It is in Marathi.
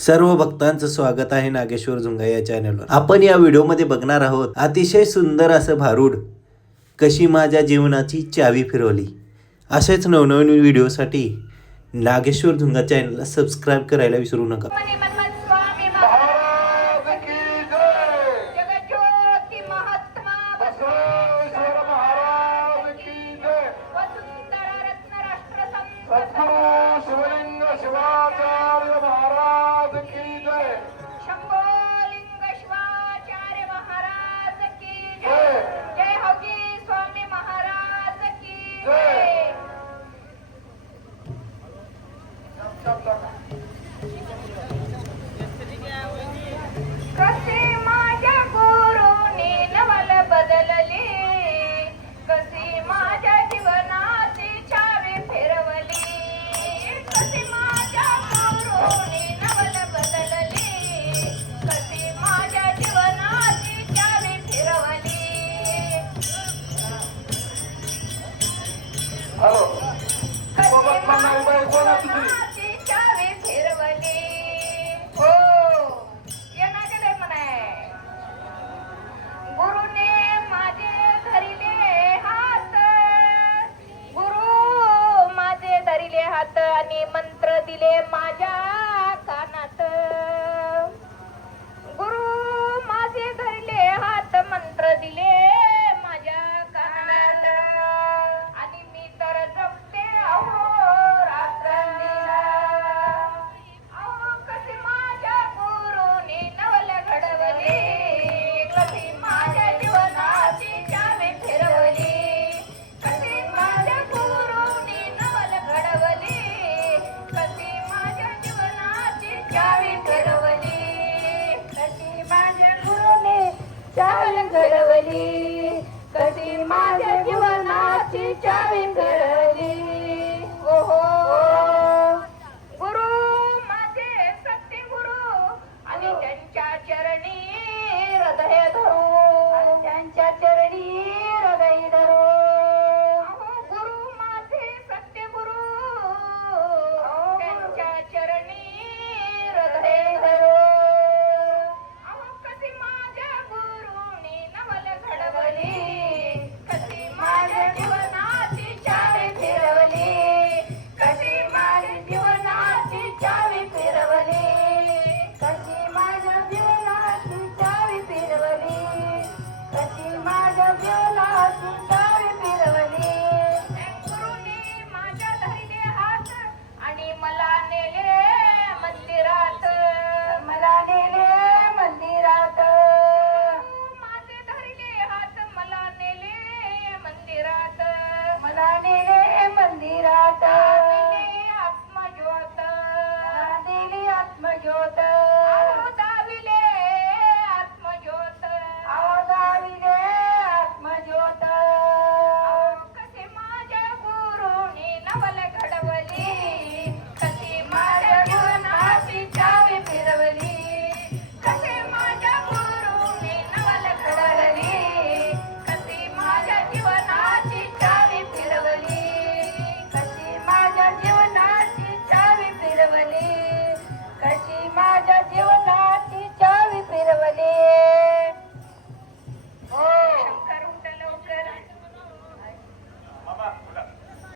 सर्व भक्तांचं स्वागत आहे नागेश्वर झुंगा या चॅनलवर आपण या व्हिडिओमध्ये बघणार आहोत अतिशय सुंदर असं भारूड कशी माझ्या जीवनाची चावी फिरवली. असेच नवनवीन व्हिडिओसाठी नागेश्वर झुंगा चॅनलला सबस्क्राईब करायला विसरू नका. ¡Aló! घडवली कधी माझ्या जीवनाची चाळीण घडवली